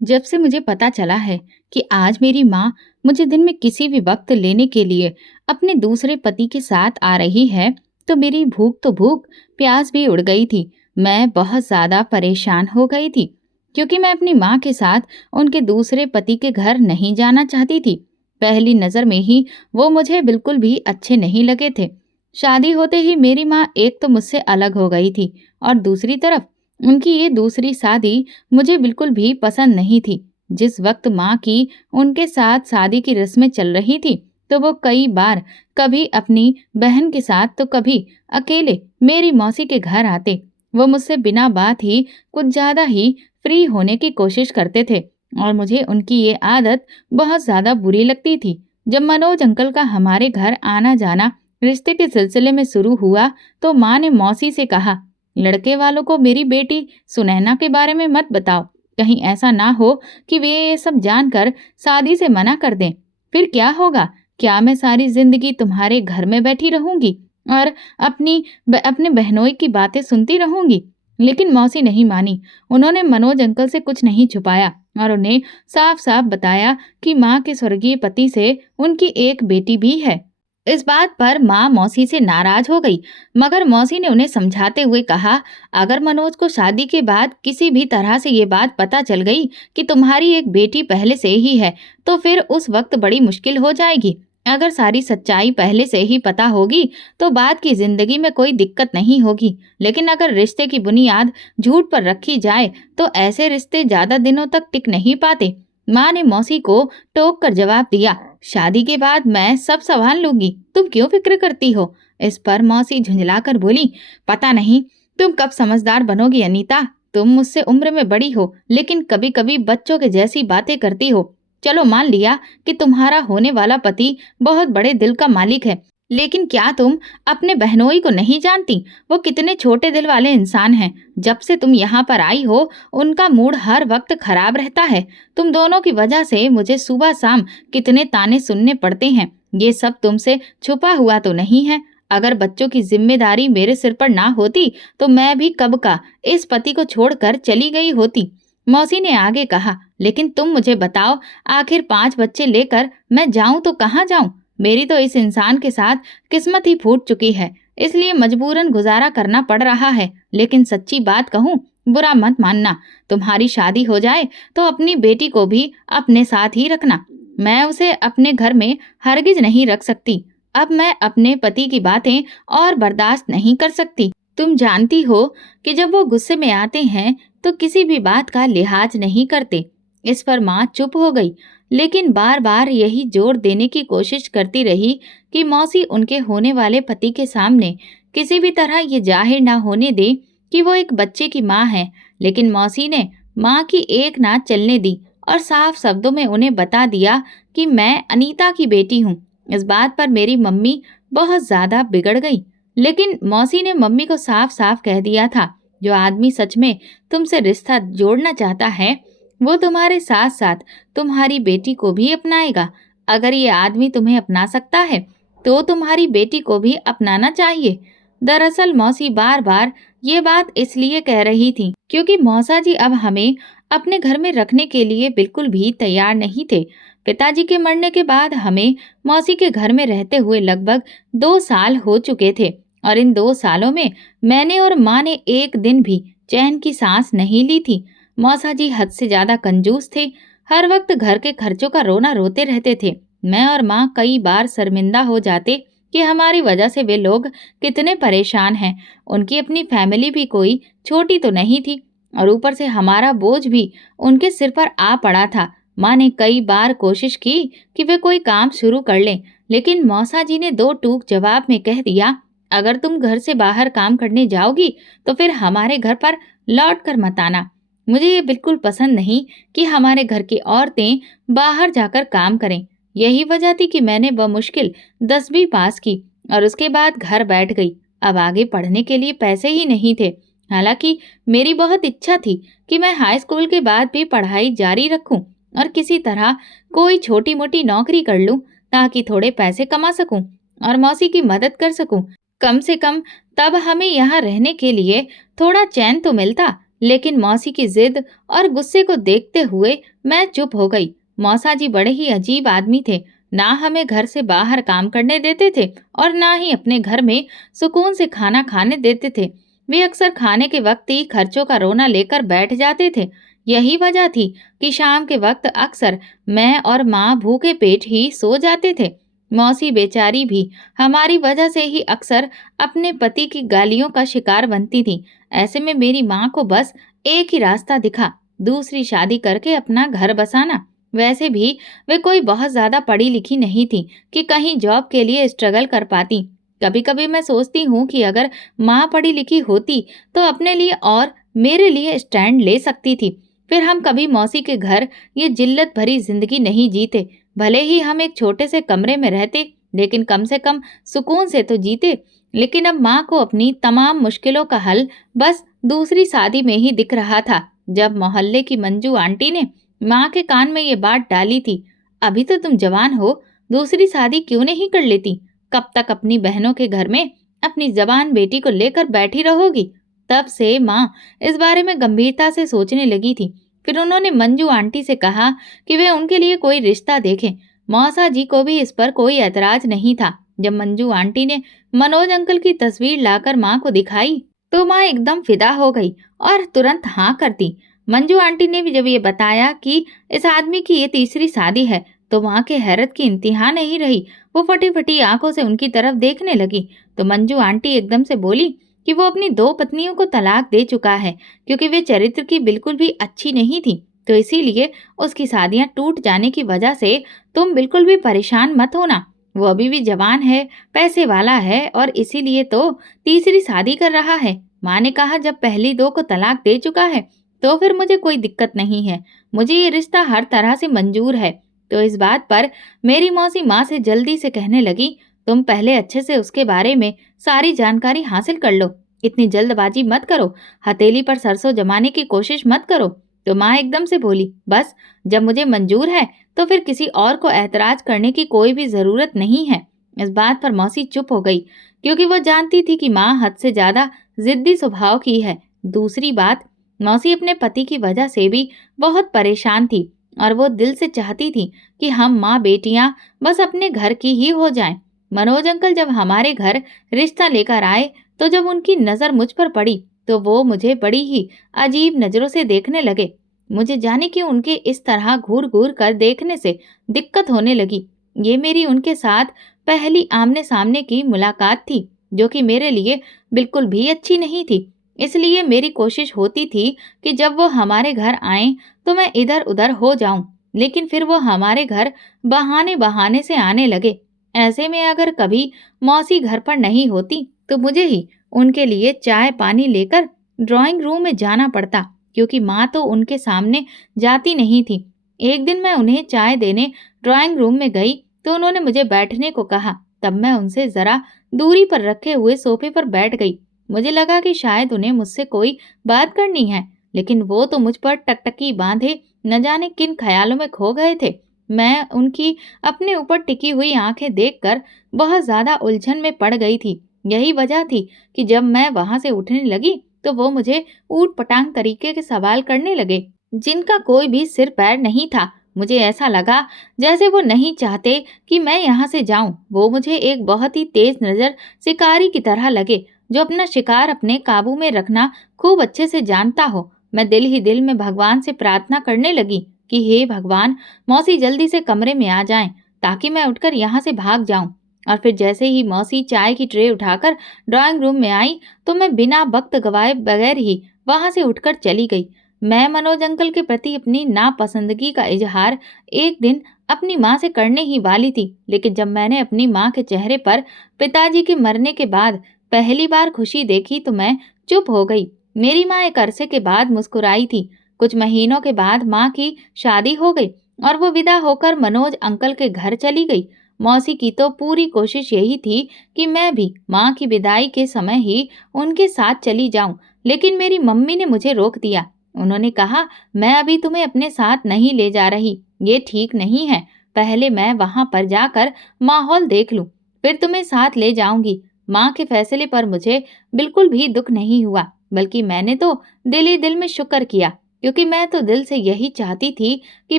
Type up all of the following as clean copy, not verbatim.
जब से मुझे पता चला है कि आज मेरी माँ मुझे दिन में किसी भी वक्त लेने के लिए अपने दूसरे पति के साथ आ रही है, तो मेरी भूख तो भूख, प्यास भी उड़ गई थी। मैं बहुत ज़्यादा परेशान हो गई थी, क्योंकि मैं अपनी माँ के साथ उनके दूसरे पति के घर नहीं जाना चाहती थी। पहली नज़र में ही वो मुझे बिल्कुल भी अच्छे नहीं लगे थे। शादी होते ही मेरी माँ एक तो मुझसे अलग हो गई थी, और दूसरी तरफ उनकी ये दूसरी शादी मुझे बिल्कुल भी पसंद नहीं थी। जिस वक्त माँ की उनके साथ शादी की रस्में चल रही थी, तो वो कई बार कभी अपनी बहन के साथ तो कभी अकेले मेरी मौसी के घर आते। वो मुझसे बिना बात ही कुछ ज़्यादा ही फ्री होने की कोशिश करते थे, और मुझे उनकी ये आदत बहुत ज़्यादा बुरी लगती थी। जब मनोज अंकल का हमारे घर आना जाना रिश्ते के सिलसिले में शुरू हुआ, तो माँ ने मौसी से कहा, लड़के वालों को मेरी बेटी सुनैना के बारे में मत बताओ। कहीं ऐसा ना हो कि वे ये सब जानकर शादी से मना कर दें। फिर क्या होगा? क्या मैं सारी जिंदगी तुम्हारे घर में बैठी रहूंगी और अपने बहनोई की बातें सुनती रहूंगी? लेकिन मौसी नहीं मानी। उन्होंने मनोज अंकल से कुछ नहीं छुपाया और उन्हें साफ साफ बताया कि माँ के स्वर्गीय पति से उनकी एक बेटी भी है। इस बात पर माँ मौसी से नाराज हो गई, मगर मौसी ने उन्हें समझाते हुए कहा, अगर मनोज को शादी के बाद किसी भी तरह से ये बात पता चल गई कि तुम्हारी एक बेटी पहले से ही है, तो फिर उस वक्त बड़ी मुश्किल हो जाएगी। अगर सारी सच्चाई पहले से ही पता होगी, तो बाद की जिंदगी में कोई दिक्कत नहीं होगी। लेकिन अगर रिश्ते की बुनियाद झूठ पर रखी जाए, तो ऐसे रिश्ते ज्यादा दिनों तक टिक नहीं पाते। माँ ने मौसी को टोक कर जवाब दिया, शादी के बाद मैं सब संभाल लूंगी, तुम क्यों फिक्र करती हो? इस पर मौसी झुंझलाकर बोली, पता नहीं तुम कब समझदार बनोगी अनीता। तुम मुझसे उम्र में बड़ी हो, लेकिन कभी कभी बच्चों के जैसी बातें करती हो। चलो मान लिया कि तुम्हारा होने वाला पति बहुत बड़े दिल का मालिक है, लेकिन क्या तुम अपने बहनोई को नहीं जानती? वो कितने छोटे दिल वाले इंसान हैं। जब से तुम यहाँ पर आई हो, उनका मूड हर वक्त खराब रहता है। तुम दोनों की वजह से मुझे सुबह शाम कितने ताने सुनने पड़ते हैं। ये सब तुमसे छुपा हुआ तो नहीं है। अगर बच्चों की जिम्मेदारी मेरे सिर पर ना होती, तो मैं भी कब का इस पति को छोड़कर चली गई होती। मौसी ने आगे कहा, लेकिन तुम मुझे बताओ, आखिर 5 बच्चे लेकर मैं जाऊं तो कहाँ जाऊं? मेरी तो इस इंसान के साथ किस्मत ही फूट चुकी है, इसलिए मजबूरन गुजारा करना पड़ रहा है। लेकिन सच्ची बात कहूँ, बुरा मत मानना, तुम्हारी शादी हो जाए तो अपनी बेटी को भी अपने साथ ही रखना। मैं उसे अपने घर में हरगिज नहीं रख सकती। अब मैं अपने पति की बातें और बर्दाश्त नहीं कर सकती। तुम जानती हो कि जब वो गुस्से में आते हैं, तो किसी भी बात का लिहाज नहीं करते। इस पर माँ चुप हो गई, लेकिन बार बार यही जोर देने की कोशिश करती रही कि मौसी उनके होने वाले पति के सामने किसी भी तरह ये जाहिर ना होने दे कि वो एक बच्चे की माँ है। लेकिन मौसी ने माँ की एक ना चलने दी और साफ शब्दों में उन्हें बता दिया कि मैं अनीता की बेटी हूँ। इस बात पर मेरी मम्मी बहुत ज्यादा बिगड़ गई, लेकिन मौसी ने मम्मी को साफ साफ कह दिया था, जो आदमी सच में तुमसे रिश्ता जोड़ना चाहता है, वो तुम्हारे साथ साथ तुम्हारी बेटी को भी अपनाएगा। अगर ये आदमी तुम्हें अपना सकता है, तो तुम्हारी बेटी को भी अपनाना चाहिए। दरअसल मौसी बार बार ये बात इसलिए कह रही थी, क्योंकि मौसा जी अब हमें अपने घर में रखने के लिए बिल्कुल भी तैयार नहीं थे। पिताजी के मरने के बाद हमें मौसी के घर में रहते हुए लगभग 2 साल हो चुके थे, और इन 2 सालों में मैंने और माँ ने एक दिन भी चैन की सांस नहीं ली थी। मौसा जी हद से ज्यादा कंजूस थे। हर वक्त घर के खर्चों का रोना रोते रहते थे। मैं और माँ कई बार शर्मिंदा हो जाते कि हमारी वजह से वे लोग कितने परेशान हैं। उनकी अपनी फैमिली भी कोई छोटी तो नहीं थी, और ऊपर से हमारा बोझ भी उनके सिर पर आ पड़ा था। माँ ने कई बार कोशिश की कि वे कोई काम शुरू कर लें, लेकिन मौसा जी ने दो टूक जवाब में कह दिया, अगर तुम घर से बाहर काम करने जाओगी, तो फिर हमारे घर पर लौट कर मत आना। मुझे ये बिल्कुल पसंद नहीं कि हमारे घर की औरतें बाहर जाकर काम करें। यही वजह थी कि मैंने बमुश्किल 10वीं पास की और उसके बाद घर बैठ गई। अब आगे पढ़ने के लिए पैसे ही नहीं थे। हालांकि मेरी बहुत इच्छा थी कि मैं हाई स्कूल के बाद भी पढ़ाई जारी रखूं और किसी तरह कोई छोटी मोटी नौकरी कर लूं, ताकि थोड़े पैसे कमा सकूं और मौसी की मदद कर सकूं। कम से कम तब हमें यहाँ रहने के लिए थोड़ा चैन तो मिलता। लेकिन मौसी की जिद और गुस्से को देखते हुए मैं चुप हो गई। मौसा जी बड़े ही अजीब आदमी थे। ना हमें घर से बाहर काम करने देते थे और ना ही अपने घर में सुकून से खाना खाने देते थे। वे अक्सर खाने के वक्त ही खर्चों का रोना लेकर बैठ जाते थे। यही वजह थी कि शाम के वक्त अक्सर मैं और माँ भूखे पेट ही सो जाते थे। मौसी बेचारी भी हमारी वजह से ही अक्सर अपने पति की गालियों का शिकार बनती थी। ऐसे में मेरी माँ को बस एक ही रास्ता दिखा, दूसरी शादी करके अपना घर बसाना। वैसे भी वे कोई बहुत ज्यादा पढ़ी लिखी नहीं थी कि कहीं जॉब के लिए स्ट्रगल कर पाती। कभी कभी मैं सोचती हूँ कि अगर माँ पढ़ी लिखी होती तो अपने लिए और मेरे लिए स्टैंड ले सकती थी। फिर हम कभी मौसी के घर ये जिल्लत भरी जिंदगी नहीं जीते। भले ही हम एक छोटे से कमरे में रहते, लेकिन कम से कम सुकून से तो जीते। लेकिन अब माँ को अपनी तमाम मुश्किलों का हल बस दूसरी शादी में ही दिख रहा था। जब मोहल्ले की मंजू आंटी ने माँ के कान में ये बात डाली थी, अभी तो तुम जवान हो, दूसरी शादी क्यों नहीं कर लेती? कब तक अपनी बहनों के घर में अपनी जवान बेटी को लेकर बैठी रहोगी? तब से माँ इस बारे में गंभीरता से सोचने लगी थी। फिर उन्होंने मंजू आंटी से कहा कि वे उनके लिए कोई रिश्ता देखें। मौसा जी को भी इस पर कोई ऐतराज नहीं था। जब मंजू आंटी ने मनोज अंकल की तस्वीर लाकर माँ को दिखाई तो माँ एकदम फिदा हो गई और तुरंत हाँ कर दी। मंजू आंटी ने भी जब ये बताया कि इस आदमी की ये तीसरी शादी है तो माँ के हैरत की इंतहा नहीं रही। वो फटी फटी आंखों से उनकी तरफ देखने लगी। तो मंजू आंटी एकदम से बोली कि वो अपनी दो पत्नियों को तलाक दे चुका है, क्योंकि वे चरित्र की बिल्कुल भी अच्छी नहीं थी। तो इसीलिए उसकी शादियां टूट जाने की वजह से तुम बिल्कुल भी परेशान मत होना। वो अभी भी जवान है, पैसे वाला है और इसीलिए तो तीसरी शादी कर रहा है। माँ ने कहा जब पहली दो को तलाक दे चुका है तो फिर मुझे कोई दिक्कत नहीं है। मुझे ये रिश्ता हर तरह से मंजूर है। तो इस बात पर मेरी मौसी माँ से जल्दी से कहने लगी, तुम पहले अच्छे से उसके बारे में सारी जानकारी हासिल कर लो। इतनी जल्दबाजी मत करो, हथेली पर सरसों जमाने की कोशिश मत करो। तो माँ एकदम से बोली, बस जब मुझे मंजूर है तो फिर किसी और को ऐतराज करने की कोई भी जरूरत नहीं है। इस बात पर मौसी चुप हो गई, क्योंकि वो जानती थी कि माँ हद से ज्यादा जिद्दी स्वभाव की है। दूसरी बात, मौसी अपने पति की वजह से भी बहुत परेशान थी और वो दिल से चाहती थी कि हम माँ बेटियां बस अपने घर की ही हो जाएं। मनोज अंकल जब हमारे घर रिश्ता लेकर आए तो जब उनकी नजर मुझ पर पड़ी तो वो मुझे बड़ी ही अजीब नजरों से देखने लगे। मुझे जाने क्यों उनके इस तरह घूर घूर कर देखने से दिक्कत होने लगी। ये मेरी उनके साथ पहली आमने सामने की मुलाकात थी, जो कि मेरे लिए बिल्कुल भी अच्छी नहीं थी। इसलिए मेरी कोशिश होती थी कि जब वो हमारे घर आए तो मैं इधर उधर हो जाऊं, लेकिन फिर वो हमारे घर बहाने बहाने से आने लगे। ऐसे में अगर कभी मौसी घर पर नहीं होती तो मुझे ही उनके लिए चाय पानी लेकर ड्राइंग रूम में जाना पड़ता, क्योंकि माँ तो उनके सामने जाती नहीं थी। एक दिन मैं उन्हें चाय देने ड्राइंग रूम में गई तो उन्होंने मुझे बैठने को कहा। तब मैं उनसे जरा दूरी पर रखे हुए सोफे पर बैठ गई। मुझे लगा कि शायद उन्हें मुझसे कोई बात करनी है, लेकिन वो तो मुझ पर टकटकी बांधे न जाने किन ख्यालों में खो गए थे। मैं उनकी अपने ऊपर टिकी हुई आंखें देखकर बहुत ज्यादा उलझन में पड़ गई थी। यही वजह थी कि जब मैं वहां से उठने लगी तो वो मुझे ऊट पटांग तरीके के सवाल करने लगे, जिनका कोई भी सिर पैर नहीं था। मुझे ऐसा लगा जैसे वो नहीं चाहते कि मैं यहाँ से जाऊं। वो मुझे एक बहुत ही तेज नजर शिकारी की तरह लगे, जो अपना शिकार अपने काबू में रखना खूब अच्छे से जानता हो। मैं दिल ही दिल में भगवान से प्रार्थना करने लगी कि हे भगवान, मौसी जल्दी से कमरे में आ जाएं ताकि मैं उठकर यहाँ से भाग जाऊं। और फिर जैसे ही मौसी चाय की ट्रे उठाकर ड्राइंग रूम में आई तो मैं बिना वक्त गवाए बगैर ही वहां से उठकर चली गई। मैं मनोज अंकल के प्रति अपनी नापसंदगी का इजहार एक दिन अपनी माँ से करने ही वाली थी, लेकिन जब मैंने अपनी माँ के चेहरे पर पिताजी के मरने के बाद पहली बार खुशी देखी तो मैं चुप हो गई। मेरी माँ एक अरसे के बाद मुस्कुराई थी। कुछ महीनों के बाद माँ की शादी हो गई और वो विदा होकर मनोज अंकल के घर चली गई। मौसी की तो पूरी कोशिश यही थी कि मैं भी माँ की विदाई के समय ही उनके साथ चली जाऊं, लेकिन मेरी मम्मी ने मुझे रोक दिया। उन्होंने कहा, मैं अभी तुम्हें अपने साथ नहीं ले जा रही, ये ठीक नहीं है। पहले मैं वहां पर जाकर माहौल देख लूं, फिर तुम्हें साथ ले जाऊंगी। माँ के फैसले पर मुझे बिल्कुल भी दुख नहीं हुआ। बल्कि मैंने तो दिल ही दिल में शुक्र किया, क्योंकि मैं तो दिल से यही चाहती थी कि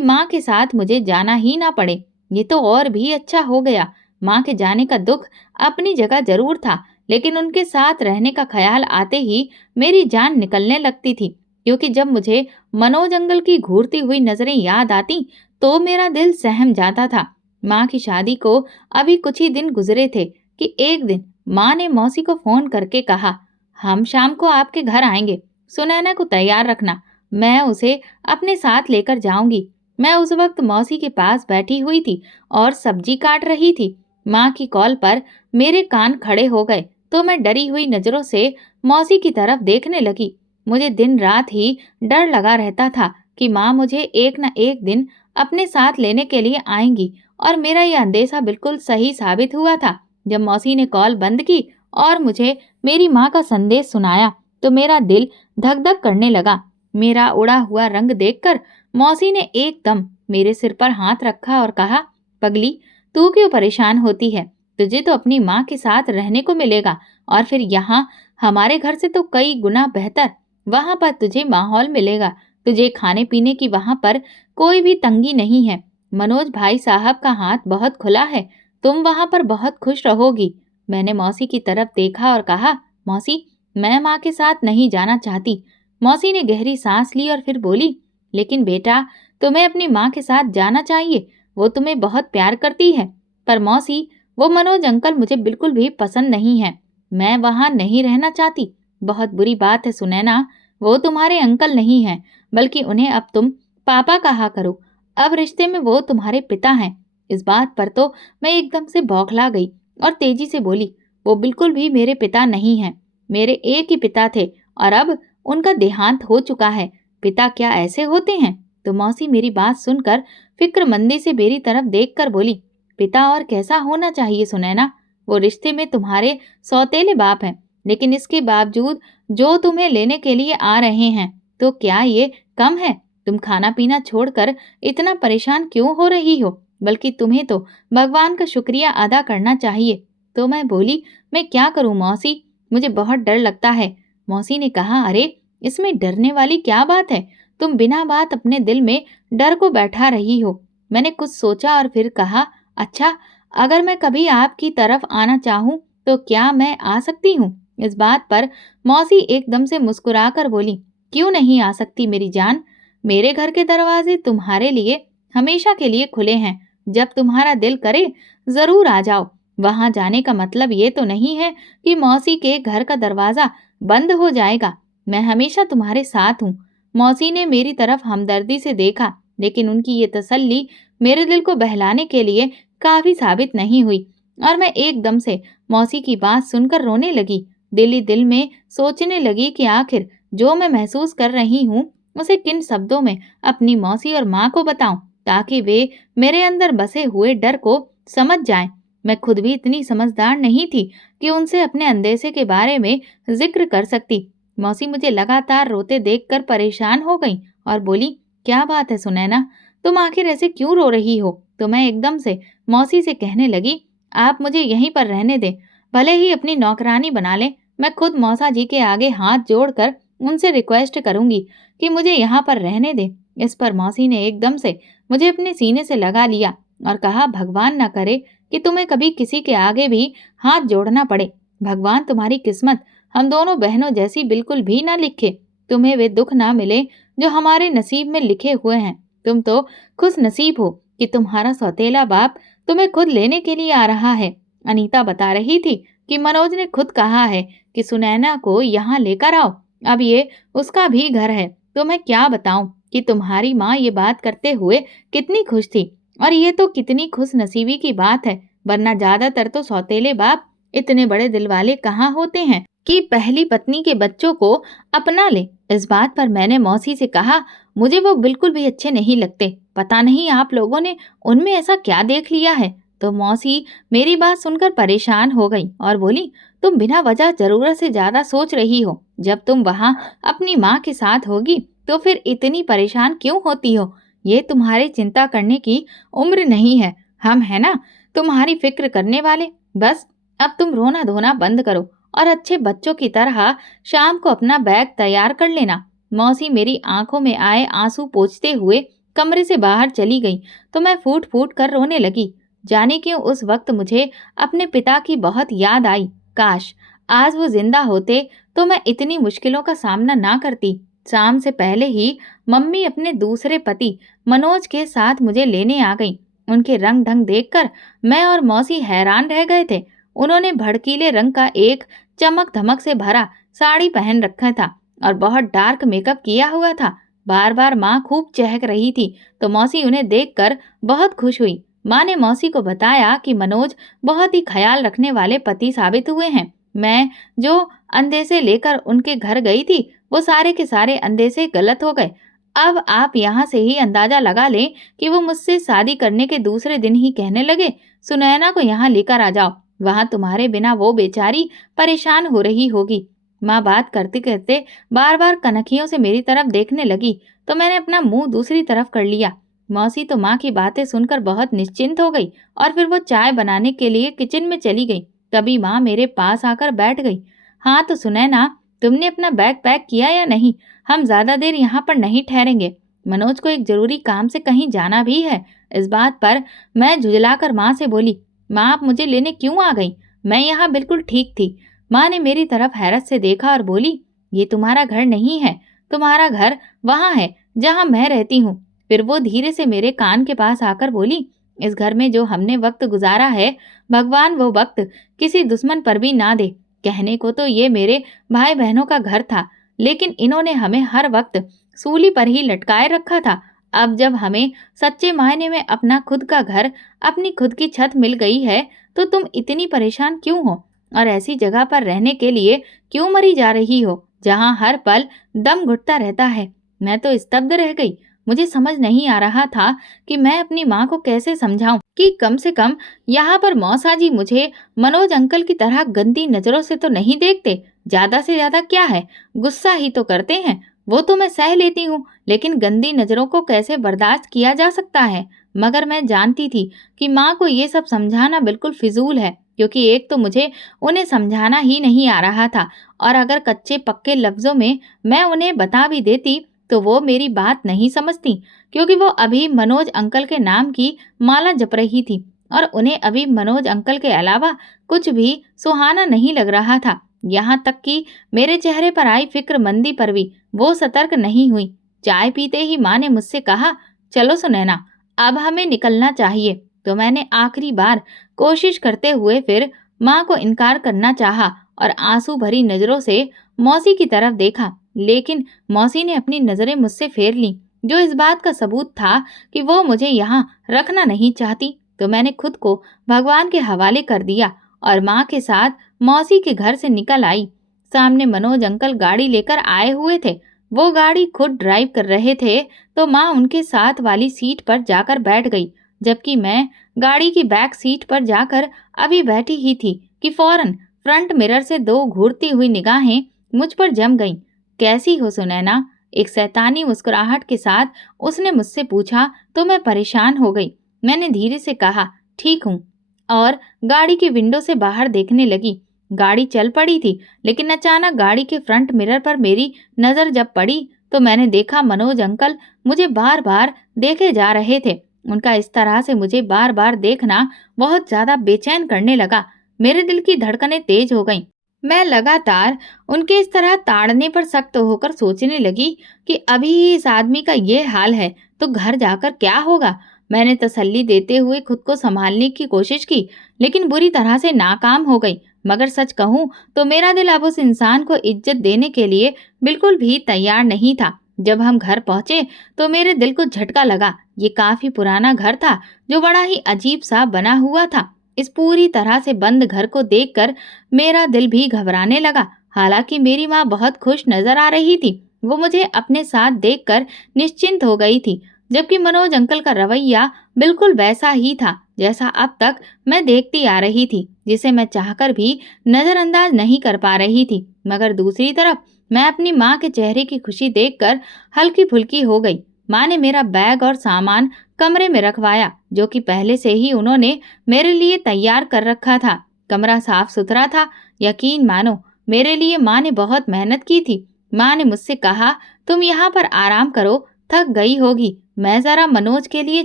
माँ के साथ मुझे जाना ही ना पड़े। ये तो और भी अच्छा हो गया। माँ के जाने का दुख अपनी जगह जरूर था, लेकिन उनके साथ रहने का ख्याल आते ही मेरी जान निकलने लगती थी, क्योंकि जब मुझे मनोज अंकल की घूरती हुई नजरें याद आती तो मेरा दिल सहम जाता था। माँ की शादी को अभी कुछ ही दिन गुजरे थे कि एक दिन माँ ने मौसी को फोन करके कहा, हम शाम को आपके घर आएंगे, सुनैना को तैयार रखना, मैं उसे अपने साथ लेकर जाऊंगी। मैं उस वक्त मौसी के पास बैठी हुई थी और सब्जी काट रही थी। माँ की कॉल पर मेरे कान खड़े हो गए तो मैं डरी हुई नजरों से मौसी की तरफ देखने लगी। मुझे दिन रात ही डर लगा रहता था कि माँ मुझे एक न एक दिन अपने साथ लेने के लिए आएंगी, और मेरा यह अंदेशा बिल्कुल सही साबित हुआ था। जब मौसी ने कॉल बंद की और मुझे मेरी माँ का संदेश सुनाया तो मेरा दिल धक धक करने लगा। मेरा उड़ा हुआ रंग देखकर मौसी ने एकदम मेरे सिर पर हाथ रखा और कहा, पगली, तू क्यों परेशान होती है? तुझे तो अपनी माँ के साथ रहने को मिलेगा, और फिर यहाँ हमारे घर से तो कई गुना बेहतर। वहां पर तुझे माहौल मिलेगा, तुझे खाने पीने की वहां पर कोई भी तंगी नहीं है। मनोज भाई साहब का हाथ बहुत खुला है, तुम वहां पर बहुत खुश रहोगी। मैंने मौसी की तरफ देखा और कहा, मौसी, मैं माँ के साथ नहीं जाना चाहती। मौसी ने गहरी सांस ली और फिर बोली, लेकिन बेटा, तुम्हें अपनी माँ के साथ जाना चाहिए, वो तुम्हें बहुत प्यार करती है। पर मौसी, वो मनोज अंकल मुझे बिल्कुल भी पसंद नहीं है, मैं वहां नहीं रहना चाहती। बहुत बुरी बात है सुनैना, वो तुम्हारे अंकल नहीं हैं, बल्कि उन्हें अब तुम पापा कहा करो। अब रिश्ते में वो तुम्हारे पिता हैं। इस बात पर तो मैं एकदम से बौखला गई और तेजी से बोली, वो बिल्कुल भी मेरे पिता नहीं हैं। मेरे एक ही पिता थे और अब उनका देहांत हो चुका है। पिता क्या ऐसे होते हैं? तो मौसी मेरी बात सुनकर फिक्रमंदी से मेरी तरफ देखकर बोली, पिता और कैसा होना चाहिए सुनैना? वो रिश्ते में तुम्हारे सौतेले बाप हैं, लेकिन इसके बावजूद जो तुम्हें लेने के लिए आ रहे हैं, तो क्या ये कम है? तुम खाना पीना छोड़कर इतना परेशान क्यों हो रही हो? बल्कि तुम्हें तो भगवान का शुक्रिया अदा करना चाहिए। तो मैं बोली, मैं क्या करूं मौसी, मुझे बहुत डर लगता है। मौसी ने कहा, अरे, इसमें डरने वाली क्या बात है? तुम बिना बात अपने दिल में डर को बैठा रही हो। मैंने कुछ सोचा और फिर कहा, अच्छा, अगर मैं कभी आपकी तरफ आना चाहूं तो क्या मैं आ सकती हूँ? इस बात पर मौसी एकदम से मुस्कुराकर बोली, क्यों नहीं आ सकती मेरी जान? मेरे घर के दरवाजे तुम्हारे लिए हमेशा के लिए खुले हैं। जब तुम्हारा दिल करे जरूर आ जाओ। वहां जाने का मतलब ये तो नहीं है कि मौसी के घर का दरवाजा बंद हो जाएगा। मैं हमेशा तुम्हारे साथ हूँ। मौसी ने मेरी तरफ हमदर्दी से देखा, लेकिन उनकी ये तसल्ली मेरे दिल को बहलाने के लिए काफी साबित नहीं हुई, और मैं एकदम से मौसी की बात सुनकर रोने लगी। दिल ही दिल में सोचने लगी कि आखिर जो मैं महसूस कर रही हूँ उसे किन शब्दों में अपनी मौसी और माँ को बताऊं, ताकि वे मेरे अंदर बसे हुए डर को समझ जाएं। मैं खुद भी इतनी समझदार नहीं थी कि उनसे अपने अंदेशे के बारे में जिक्र कर सकती। मौसी मुझे लगातार रोते देखकर परेशान हो गई और बोली, क्या बात है सुनैना, तुम आखिर ऐसे क्यों रो रही हो? तो मैं एकदम से मौसी से कहने लगी, आप मुझे यहीं पर रहने दें, भले ही अपनी नौकरानी बना लें। मैं खुद मौसा जी के आगे हाथ जोड़कर उनसे रिक्वेस्ट करूंगी कि मुझे यहाँ पर रहने दें। इस पर मौसी ने एकदम से मुझे अपने सीने से लगा लिया और कहा, भगवान न करे कि तुम्हें कभी किसी के आगे भी हाथ जोड़ना पड़े। भगवान तुम्हारी किस्मत हम दोनों बहनों जैसी बिल्कुल भी ना लिखे। तुम्हें वे दुख ना मिले जो हमारे नसीब में लिखे हुए हैं। तुम तो खुश नसीब हो कि तुम्हारा सौतेला बाप तुम्हें खुद लेने के लिए आ रहा है। अनीता बता रही थी कि मनोज ने खुद कहा है कि सुनैना को यहाँ लेकर आओ। अब ये उसका भी घर है। तो मैं क्या बताऊं कि तुम्हारी माँ ये बात करते हुए कितनी खुश थी, और ये तो कितनी खुश नसीबी की बात है, वरना ज्यादातर तो सौतेले बाप इतने बड़े दिल वाले कहाँ होते हैं कि पहली पत्नी के बच्चों को अपना ले। इस बात पर मैंने मौसी से कहा, मुझे वो बिल्कुल भी अच्छे नहीं लगते। पता नहीं आप लोगों ने उनमें ऐसा क्या देख लिया है। तो मौसी मेरी बात सुनकर परेशान हो गई और बोली, तुम बिना वजह जरूरत से ज्यादा सोच रही हो। जब तुम वहाँ अपनी माँ के साथ होगी तो फिर इतनी परेशान क्यों होती हो? ये तुम्हारी चिंता करने की उम्र नहीं है। हम है ना तुम्हारी फिक्र करने वाले। बस अब तुम रोना धोना बंद करो और अच्छे बच्चों की तरह शाम को अपना बैग तैयार कर लेना। मौसी मेरी आंखों में आए आंसू पोंछते हुए कमरे से बाहर चली गई तो मैं फूट फूट कर रोने लगी। जाने क्यों उस वक्त मुझे अपने पिता की बहुत याद आई। काश आज वो जिंदा होते तो मैं इतनी मुश्किलों का सामना ना करती। शाम से पहले ही मम्मी अपने दूसरे पति मनोज के साथ मुझे लेने आ गई। उनके रंग ढंग देखकर मैं और मौसी हैरान रह गए थे। उन्होंने भड़कीले रंग का एक चमक धमक से भरा साड़ी पहन रखा था और बहुत डार्क मेकअप किया हुआ था। बार बार माँ खूब चहक रही थी तो मौसी उन्हें देखकर बहुत खुश हुई। माँ ने मौसी को बताया कि मनोज बहुत ही ख्याल रखने वाले पति साबित हुए हैं। मैं जो अंदेशे लेकर उनके घर गई थी वो सारे के सारे अंदेशे गलत हो गए। अब आप यहाँ से ही अंदाजा लगा लें कि वो मुझसे शादी करने के दूसरे दिन ही कहने लगे, सुनैना को यहाँ लेकर आ जाओ, वहां तुम्हारे बिना वो बेचारी परेशान हो रही होगी। माँ बात करते करते बार बार कनखियों से मेरी तरफ देखने लगी तो मैंने अपना मुंह दूसरी तरफ कर लिया। मौसी तो माँ की बातें सुनकर बहुत निश्चिंत हो गई और फिर वो चाय बनाने के लिए किचन में चली गई। तभी माँ मेरे पास आकर बैठ गई। हाँ तो सुनैना, तुमने अपना बैग पैक किया या नहीं? हम ज्यादा देर यहाँ पर नहीं ठहरेंगे। मनोज को एक जरूरी काम से कहीं जाना भी है। इस बात पर मैं झुंझलाकर माँ से बोली, माँ आप मुझे लेने क्यों आ गई? मैं यहाँ बिल्कुल ठीक थी। माँ ने मेरी तरफ हैरत से देखा और बोली, ये तुम्हारा घर नहीं है, तुम्हारा घर वहाँ है जहाँ मैं रहती हूँ। फिर वो धीरे से मेरे कान के पास आकर बोली, इस घर में जो हमने वक्त गुजारा है, भगवान वो वक्त किसी दुश्मन पर भी ना दे। कहने को तो ये मेरे भाई बहनों का घर था, लेकिन इन्होंने हमें हर वक्त सूली पर ही लटकाए रखा था। अब जब हमें सच्चे मायने में अपना खुद का घर, अपनी खुद की छत मिल गई है, तो तुम इतनी परेशान क्यों हो और ऐसी जगह पर रहने के लिए क्यों मरी जा रही हो जहाँ हर पल दम घुटता रहता है। मैं तो स्तब्ध रह गई। मुझे समझ नहीं आ रहा था कि मैं अपनी माँ को कैसे समझाऊं कि कम से कम यहाँ पर मौसा जी मुझे मनोज अंकल की तरह गंदी नजरों से तो नहीं देखते। ज्यादा से ज्यादा क्या है, गुस्सा ही तो करते हैं। वो तो मैं सह लेती हूँ, लेकिन गंदी नजरों को कैसे बर्दाश्त किया जा सकता है। मगर मैं जानती थी कि माँ को ये सब समझाना बिल्कुल फिजूल है, क्योंकि एक तो मुझे उन्हें समझाना ही नहीं आ रहा था और अगर कच्चे पक्के लफ्जों में मैं उन्हें बता भी देती तो वो मेरी बात नहीं समझती, क्योंकि वो अभी मनोज अंकल के नाम की माला जप रही थी और उन्हें अभी मनोज अंकल के अलावा कुछ भी सुहाना नहीं लग रहा था। यहाँ तक कि मेरे चेहरे पर आई फिक्रमंदी पर भी वो सतर्क नहीं हुई। चाय पीते ही माँ ने मुझसे कहा, चलो सुनैना, अब हमें निकलना चाहिए। तो मैंने आखिरी बार कोशिश करते हुए फिर माँ को इनकार करना चाहा और आंसू भरी नजरों से मौसी की तरफ देखा, लेकिन मौसी ने अपनी नजरें मुझसे फेर लीं, जो इस बात का सबूत था कि वो मुझे यहाँ रखना नहीं चाहती। तो मैंने खुद को भगवान के हवाले कर दिया और माँ के साथ मौसी के घर से निकल आई। सामने मनोज अंकल गाड़ी लेकर आए हुए थे। वो गाड़ी खुद ड्राइव कर रहे थे तो माँ उनके साथ वाली सीट पर जाकर बैठ गई, जबकि मैं गाड़ी की बैक सीट पर जाकर अभी बैठी ही थी कि फौरन फ्रंट मिरर से दो घूरती हुई निगाहें मुझ पर जम गईं। कैसी हो सुनैना? एक शैतानी मुस्कुराहट के साथ उसने मुझसे पूछा तो मैं परेशान हो गई। मैंने धीरे से कहा, ठीक हूँ, और गाड़ी की विंडो से बाहर देखने लगी। गाड़ी चल पड़ी थी, लेकिन अचानक गाड़ी के फ्रंट मिरर पर मेरी नजर जब पड़ी तो मैंने देखा मनोज अंकल मुझे बार बार देखे जा रहे थे। उनका इस तरह से मुझे बार बार देखना बहुत ज्यादा बेचैन करने लगा। मेरे दिल की धड़कनें तेज हो गईं। मैं लगातार उनके इस तरह ताड़ने पर सख्त होकर सोचने लगी कि अभी इस आदमी का ये हाल है तो घर जाकर क्या होगा। मैंने तसल्ली देते हुए खुद को संभालने की कोशिश की, लेकिन बुरी तरह से नाकाम हो गई। मगर सच कहूँ तो मेरा दिल अब उस इंसान को इज्जत देने के लिए बिल्कुल भी तैयार नहीं था। जब हम घर पहुंचे तो मेरे दिल को झटका लगा। ये काफी पुराना घर था जो बड़ा ही अजीब सा बना हुआ था। इस पूरी तरह से बंद घर को देखकर मेरा दिल भी घबराने लगा। हालांकि मेरी माँ बहुत खुश नजर आ रही थी। वो मुझे अपने साथ देखकर निश्चिंत हो गई थी, जबकि मनोज अंकल का रवैया बिल्कुल वैसा ही था जैसा अब तक मैं देखती आ रही थी, जिसे मैं चाहकर भी नजरअंदाज नहीं कर पा रही थी। मगर दूसरी तरफ मैं अपनी माँ के चेहरे की खुशी देखकर हल्की फुल्की हो गई। माँ ने मेरा बैग और सामान कमरे में रखवाया, जो कि पहले से ही उन्होंने मेरे लिए तैयार कर रखा था। कमरा साफ सुथरा था। यकीन मानो मेरे लिए माँ ने बहुत मेहनत की थी। माँ ने मुझसे कहा, तुम यहाँ पर आराम करो, थक गई होगी, मैं जरा मनोज के लिए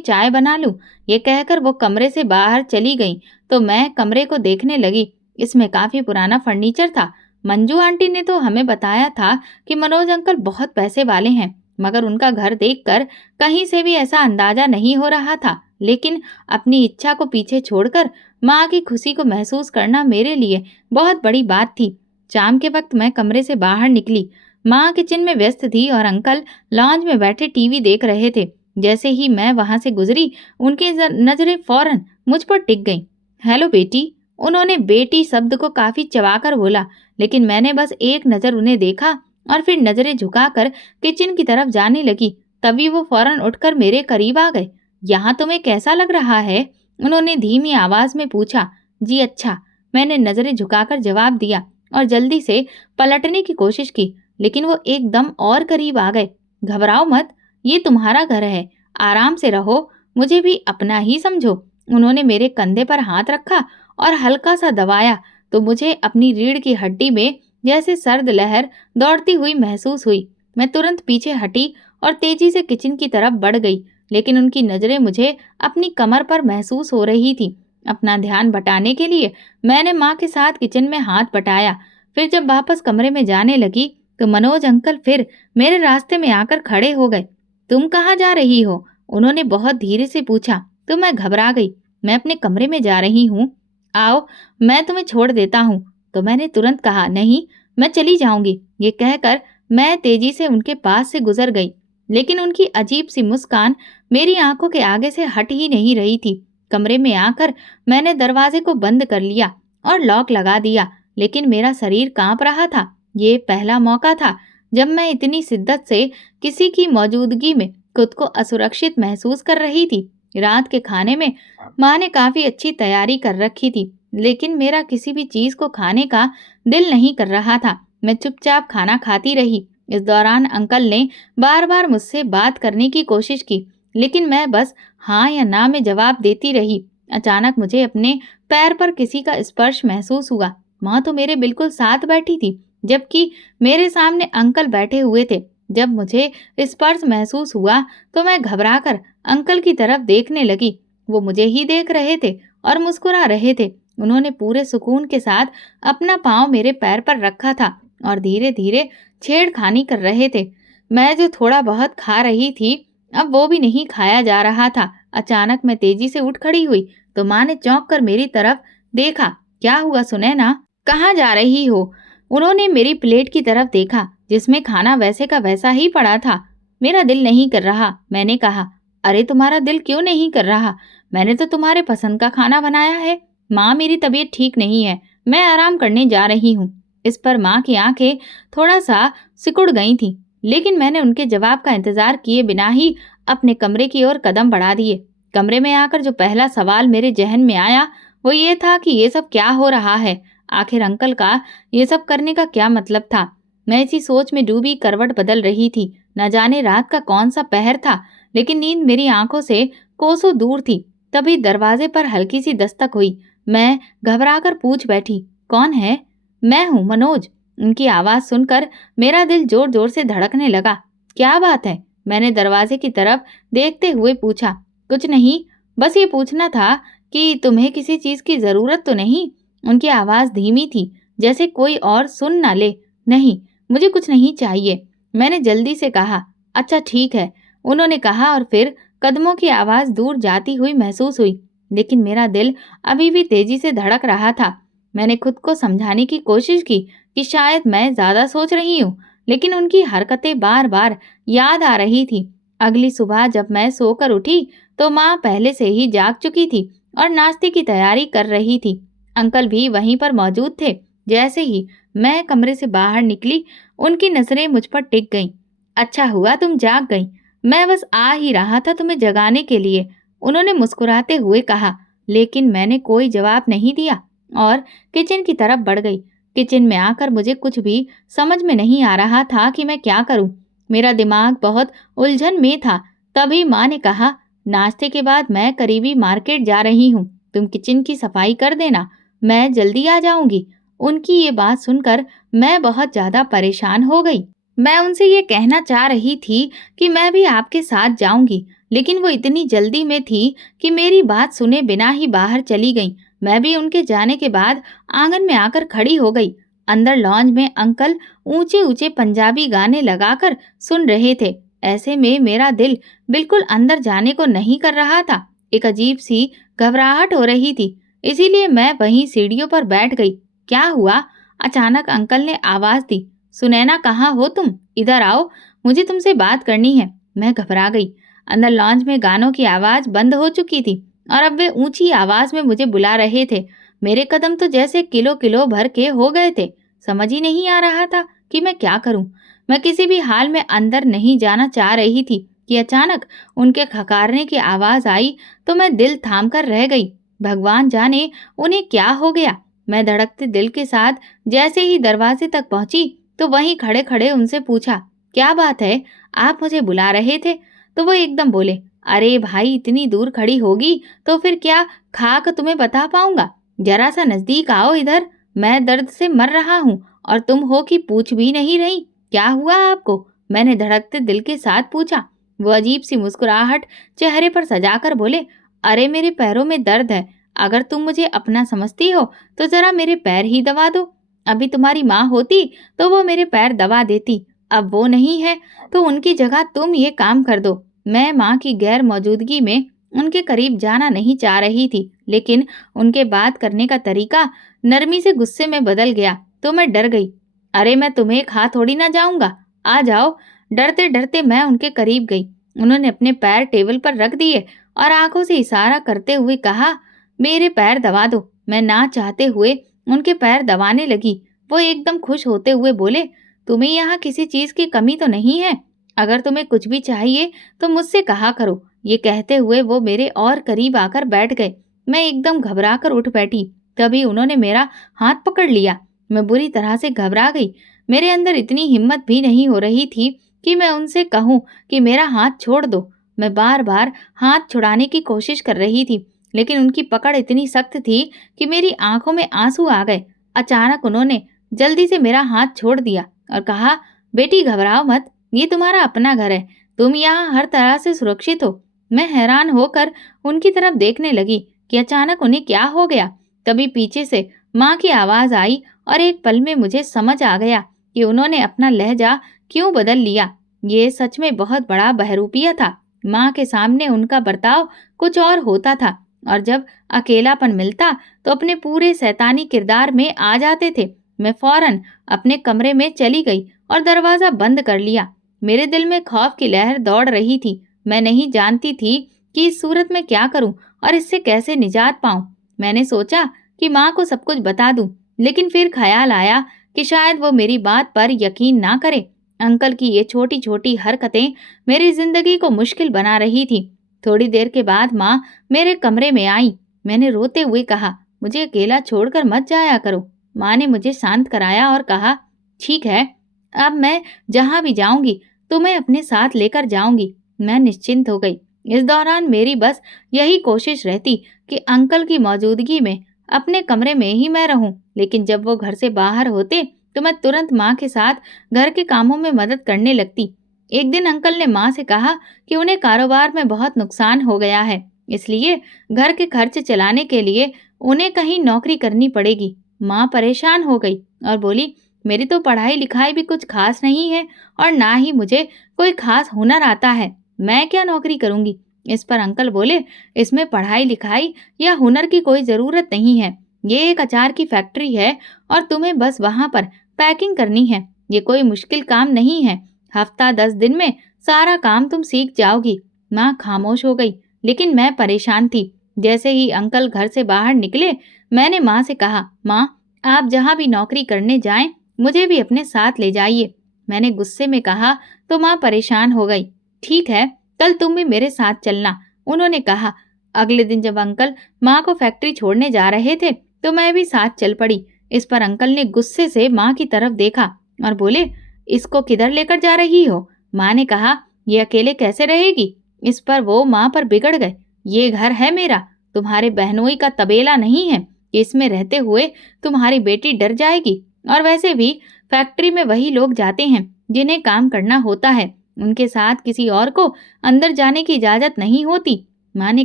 चाय बना लूं। ये कहकर वो कमरे से बाहर चली गई तो मैं कमरे को देखने लगी। इसमें काफी पुराना फर्नीचर था। मंजू आंटी ने तो हमें बताया था कि मनोज अंकल बहुत पैसे वाले हैं, मगर उनका घर देखकर कहीं से भी ऐसा अंदाजा नहीं हो रहा था। लेकिन अपनी इच्छा को पीछे छोड़कर माँ की खुशी को महसूस करना मेरे लिए बहुत बड़ी बात थी। शाम के वक्त मैं कमरे से बाहर निकली। माँ किचन में व्यस्त थी और अंकल लॉन्ज में बैठे टीवी देख रहे थे। जैसे ही मैं वहां से गुजरी, उनकी नजरें फौरन मुझ पर टिक गईं। हेलो बेटी, उन्होंने बेटी शब्द को काफी चबाकर बोला, लेकिन मैंने बस एक नजर उन्हें देखा और फिर नजरें झुकाकर किचन की तरफ जाने लगी। तभी वो फौरन उठकर मेरे करीब आ गए। यहाँ तुम्हें कैसा लग रहा है? उन्होंने धीमी आवाज में पूछा। जी अच्छा, मैंने नजरें झुकाकर जवाब दिया और जल्दी से पलटने की कोशिश की, लेकिन वो एकदम और करीब आ गए। घबराओ मत, ये तुम्हारा घर है, आराम से रहो, मुझे भी अपना ही समझो। उन्होंने मेरे कंधे पर हाथ रखा और हल्का सा दबाया तो मुझे अपनी रीढ़ की हड्डी में जैसे सर्द लहर दौड़ती हुई महसूस हुई। मैं तुरंत पीछे हटी और तेजी से किचन की तरफ बढ़ गई, लेकिन उनकी नजरें मुझे अपनी कमर पर महसूस हो रही थी। अपना ध्यान बटाने के लिए मैंने माँ के साथ किचन में हाथ बटाया। फिर जब वापस कमरे में जाने लगी तो मनोज अंकल फिर मेरे रास्ते में आकर खड़े हो गए। तुम कहाँ जा रही हो? उन्होंने बहुत धीरे से पूछा। तो मैं घबरा गई। मैं अपने कमरे में जा रही हूँ, आओ मैं तुम्हें छोड़ देता हूँ। तो मैंने तुरंत कहा, नहीं, मैं चली जाऊंगी। ये कहकर मैं तेजी से उनके पास से गुजर गई, लेकिन उनकी अजीब सी मुस्कान मेरी आंखों के आगे से हट ही नहीं रही थी। कमरे में आकर मैंने दरवाजे को बंद कर लिया और लॉक लगा दिया, लेकिन मेरा शरीर कांप रहा था। ये पहला मौका था जब मैं इतनी शिद्दत से किसी की मौजूदगी में खुद को असुरक्षित महसूस कर रही थी। रात के खाने में माँ ने काफी अच्छी तैयारी कर रखी थी, लेकिन मेरा किसी भी चीज को खाने का दिल नहीं कर रहा था। मैं चुपचाप खाना खाती रही। इस दौरान अंकल ने बार बार मुझसे बात करने की कोशिश की, लेकिन मैं बस हाँ या ना में जवाब देती रही। अचानक मुझे अपने पैर पर किसी का स्पर्श महसूस हुआ। माँ तो मेरे बिल्कुल साथ बैठी थी, जबकि मेरे सामने अंकल बैठे हुए थे। जब मुझे स्पर्श महसूस हुआ तो मैं घबराकर अंकल की तरफ देखने लगी। वो मुझे ही देख रहे थे और मुस्कुरा रहे थे। उन्होंने पूरे सुकून के साथ अपना पाँव मेरे पैर पर रखा था और धीरे धीरे छेड़खानी कर रहे थे। मैं जो थोड़ा बहुत खा रही थी, अब वो भी नहीं खाया जा रहा था। अचानक मैं तेजी से उठ खड़ी हुई तो माँ ने चौंक कर मेरी तरफ देखा। क्या हुआ सुनैना, कहाँ जा रही हो? उन्होंने मेरी प्लेट की तरफ देखा, जिसमें खाना वैसे का वैसा ही पड़ा था। मेरा दिल नहीं कर रहा, मैंने कहा। अरे तुम्हारा दिल क्यों नहीं कर रहा? मैंने तो तुम्हारे पसंद का खाना बनाया है। माँ, मेरी तबीयत ठीक नहीं है, मैं आराम करने जा रही हूँ। इस पर माँ की आंखें थोड़ा सा सिकुड़ गई थीं, लेकिन मैंने उनके जवाब का इंतजार किए बिना ही अपने कमरे की ओर कदम बढ़ा दिए। कमरे में आकर जो पहला सवाल मेरे जहन में आया वो ये था कि ये सब क्या हो रहा है। आखिर अंकल का ये सब करने का क्या मतलब था? मैं इसी सोच में डूबी करवट बदल रही थी। न जाने रात का कौन सा पहर था, लेकिन नींद मेरी आंखों से कोसों दूर थी। तभी दरवाजे पर हल्की सी दस्तक हुई। मैं घबराकर पूछ बैठी, कौन है? मैं हूँ, मनोज। उनकी आवाज सुनकर मेरा दिल जोर जोर से धड़कने लगा। क्या बात है? मैंने दरवाजे की तरफ देखते हुए पूछा। कुछ नहीं, बस ये पूछना था कि तुम्हें किसी चीज की जरूरत तो नहीं? उनकी आवाज धीमी थी, जैसे कोई और सुन ना ले। नहीं, मुझे कुछ नहीं चाहिए, मैंने जल्दी से कहा। अच्छा ठीक है, उन्होंने कहा और फिर कदमों की आवाज दूर जाती हुई महसूस हुई, लेकिन मेरा दिल अभी भी तेजी से धड़क रहा था। मैंने खुद को समझाने की कोशिश की कि शायद मैं ज्यादा सोच रही हूँ, लेकिन उनकी हरकतें बार बार याद आ रही थी। अगली सुबह जब मैं सोकर उठी तो माँ पहले से ही जाग चुकी थी और नाश्ते की तैयारी कर रही थी। अंकल भी वहीं पर मौजूद थे। जैसे ही मैं कमरे से बाहर निकली, उनकी नजरें मुझ पर टिक गईं। अच्छा हुआ तुम जाग गईं, मैं बस आ ही रहा था तुम्हें जगाने के लिए, उन्होंने मुस्कुराते हुए कहा। लेकिन मैंने कोई जवाब नहीं दिया और किचन की तरफ बढ़ गई। किचन में आकर मुझे कुछ भी समझ में नहीं आ रहा था कि मैं क्या करूं। मेरा दिमाग बहुत उलझन में था। तभी माँ ने कहा, नाश्ते के बाद मैं करीबी मार्केट जा रही हूँ, तुम किचन की सफाई कर देना, मैं जल्दी आ जाऊंगी। उनकी ये बात सुनकर मैं बहुत ज्यादा परेशान हो गई। मैं उनसे ये कहना चाह रही थी कि मैं भी आपके साथ जाऊंगी, लेकिन वो इतनी जल्दी में थी कि मेरी बात सुने बिना ही बाहर चली गई। मैं भी उनके जाने के बाद आंगन में आकर खड़ी हो गई। अंदर लॉन्ज में अंकल ऊंचे ऊंचे पंजाबी गाने लगाकर सुन रहे थे। ऐसे में मेरा दिल बिल्कुल अंदर जाने को नहीं कर रहा था। एक अजीब सी घबराहट हो रही थी, इसीलिए मैं वहीं सीढ़ियों पर बैठ गई। क्या हुआ? अचानक अंकल ने आवाज दी। सुनैना, कहाँ हो तुम? इधर आओ, मुझे तुमसे बात करनी है। मैं घबरा गई। अंदर लॉन्ज में गानों की आवाज बंद हो चुकी थी और अब वे ऊंची आवाज में मुझे बुला रहे थे। मेरे कदम तो जैसे किलो किलो भर के हो गए थे। समझ ही नहीं आ रहा था कि मैं क्या करूं। मैं किसी भी हाल में अंदर नहीं जाना चाह रही थी कि अचानक उनके खकारने की आवाज आई तो मैं दिल थाम कर रह गई। भगवान जाने उन्हें क्या हो गया। मैं धड़कते दिल के साथ जैसे ही दरवाजे तक पहुंची तो वहीं खड़े खड़े उनसे पूछा, क्या बात है, आप मुझे बुला रहे थे? तो वो एकदम बोले, अरे भाई, इतनी दूर खड़ी होगी तो फिर क्या खाक तुम्हें बता पाऊंगा? जरा सा नजदीक आओ इधर, मैं दर्द से मर रहा हूँ और तुम हो कि पूछ भी नहीं रही। क्या हुआ आपको? मैंने धड़कते दिल के साथ पूछा। वो अजीब सी मुस्कुराहट चेहरे पर सजाकर बोले, अरे मेरे पैरों में दर्द है। अगर तुम मुझे अपना समझती हो तो जरा मेरे पैर ही दबा दो। अभी तुम्हारी माँ होती तो वो मेरे पैर दबा देती। अब वो नहीं है तो उनकी जगह तुम ये काम कर दो। मैं माँ की गैर मौजूदगी में उनके करीब जाना नहीं चाह रही थी, लेकिन उनके बात करने का तरीका नरमी से गुस्से में बदल गया तो मैं डर गई। अरे मैं तुम्हें खा थोड़ी ना जाऊंगा, आ जाओ। डरते डरते मैं उनके करीब गई। उन्होंने अपने पैर टेबल पर रख दिए और आंखों से इशारा करते हुए कहा, मेरे पैर दबा दो। मैं ना चाहते हुए उनके पैर दबाने लगी। वो एकदम खुश होते हुए बोले, तुम्हें यहाँ किसी चीज की कमी तो नहीं है? अगर तुम्हें कुछ भी चाहिए तो मुझसे कहा करो। ये कहते हुए वो मेरे और करीब आकर बैठ गए। मैं एकदम घबरा कर उठ बैठी। तभी उन्होंने मेरा हाथ पकड़ लिया। मैं बुरी तरह से घबरा गई। मेरे अंदर इतनी हिम्मत भी नहीं हो रही थी कि मैं उनसे कहूँ कि मेरा हाथ छोड़ दो। मैं बार बार हाथ छुड़ाने की कोशिश कर रही थी, लेकिन उनकी पकड़ इतनी सख्त थी कि मेरी आंखों में आंसू आ गए। अचानक उन्होंने जल्दी से मेरा हाथ छोड़ दिया और कहा, बेटी घबराओ मत, ये तुम्हारा अपना घर है, तुम यहाँ हर तरह से सुरक्षित हो। मैं हैरान होकर उनकी तरफ देखने लगी कि अचानक उन्हें क्या हो गया। तभी पीछे से माँ की आवाज आई और एक पल में मुझे समझ आ गया कि उन्होंने अपना लहजा क्यों बदल लिया। ये सच में बहुत बड़ा बहरूपिया था। माँ के सामने उनका बर्ताव कुछ और होता था और जब अकेलापन मिलता तो अपने पूरे शैतानी किरदार में आ जाते थे। मैं फौरन अपने कमरे में चली गई और दरवाजा बंद कर लिया। मेरे दिल में खौफ की लहर दौड़ रही थी। मैं नहीं जानती थी कि इस सूरत में क्या करूं और इससे कैसे निजात पाऊं। मैंने सोचा कि माँ को सब कुछ बता दूं, लेकिन फिर ख्याल आया कि शायद वो मेरी बात पर यकीन ना करे। अंकल की ये छोटी छोटी हरकतें मेरी जिंदगी को मुश्किल बना रही थी। थोड़ी देर के बाद माँ मेरे कमरे में आई। मैंने रोते हुए कहा, मुझे अकेला छोड़कर मत जाया करो। माँ ने मुझे शांत कराया और कहा, ठीक है, अब मैं जहाँ भी जाऊंगी तुम्हें अपने साथ लेकर जाऊंगी। मैं निश्चिंत हो गई। इस दौरान मेरी बस यही कोशिश रहती कि अंकल की मौजूदगी में अपने कमरे में ही मैं रहूं, लेकिन जब वो घर से बाहर होते तो मैं तुरंत माँ के साथ घर के कामों में मदद करने लगती। एक दिन अंकल ने माँ से कहा कि उन्हें कारोबार में बहुत नुकसान हो गया है, इसलिए घर के खर्च चलाने के लिए उन्हें कहीं नौकरी करनी पड़ेगी। माँ परेशान हो गई और बोली, मेरी तो पढ़ाई लिखाई भी कुछ खास नहीं है और ना ही मुझे कोई खास हुनर आता है, मैं क्या नौकरी करूंगी? इस पर अंकल बोले, इसमें पढ़ाई लिखाई या हुनर की कोई जरूरत नहीं है। ये एक अचार की फैक्ट्री है और तुम्हें बस वहां पर पैकिंग करनी है। ये कोई मुश्किल काम नहीं है। हफ्ता 10 दिन में सारा काम तुम सीख जाओगी। माँ खामोश हो गई, लेकिन मैं परेशान थी। जैसे ही अंकल घर से बाहर निकले, मैंने माँ से कहा, माँ, आप जहाँ भी नौकरी करने जाएं, मुझे भी अपने साथ ले जाइए। मैंने गुस्से में कहा तो माँ परेशान हो गई। ठीक है, कल तुम भी मेरे साथ चलना, उन्होंने कहा। अगले दिन जब अंकल माँ को फैक्ट्री छोड़ने जा रहे थे तो मैं भी साथ चल पड़ी। इस पर अंकल ने गुस्से से माँ की तरफ देखा और बोले, इसको किधर लेकर जा रही हो? माँ ने कहा, ये अकेले कैसे रहेगी? इस पर वो माँ पर बिगड़ गए। ये घर है मेरा, तुम्हारे बहनोई का तबेला नहीं है कि इसमें रहते हुए तुम्हारी बेटी डर जाएगी। और वैसे भी फैक्ट्री में वही लोग जाते हैं जिन्हें काम करना होता है, उनके साथ किसी और को अंदर जाने की इजाजत नहीं होती। माँ ने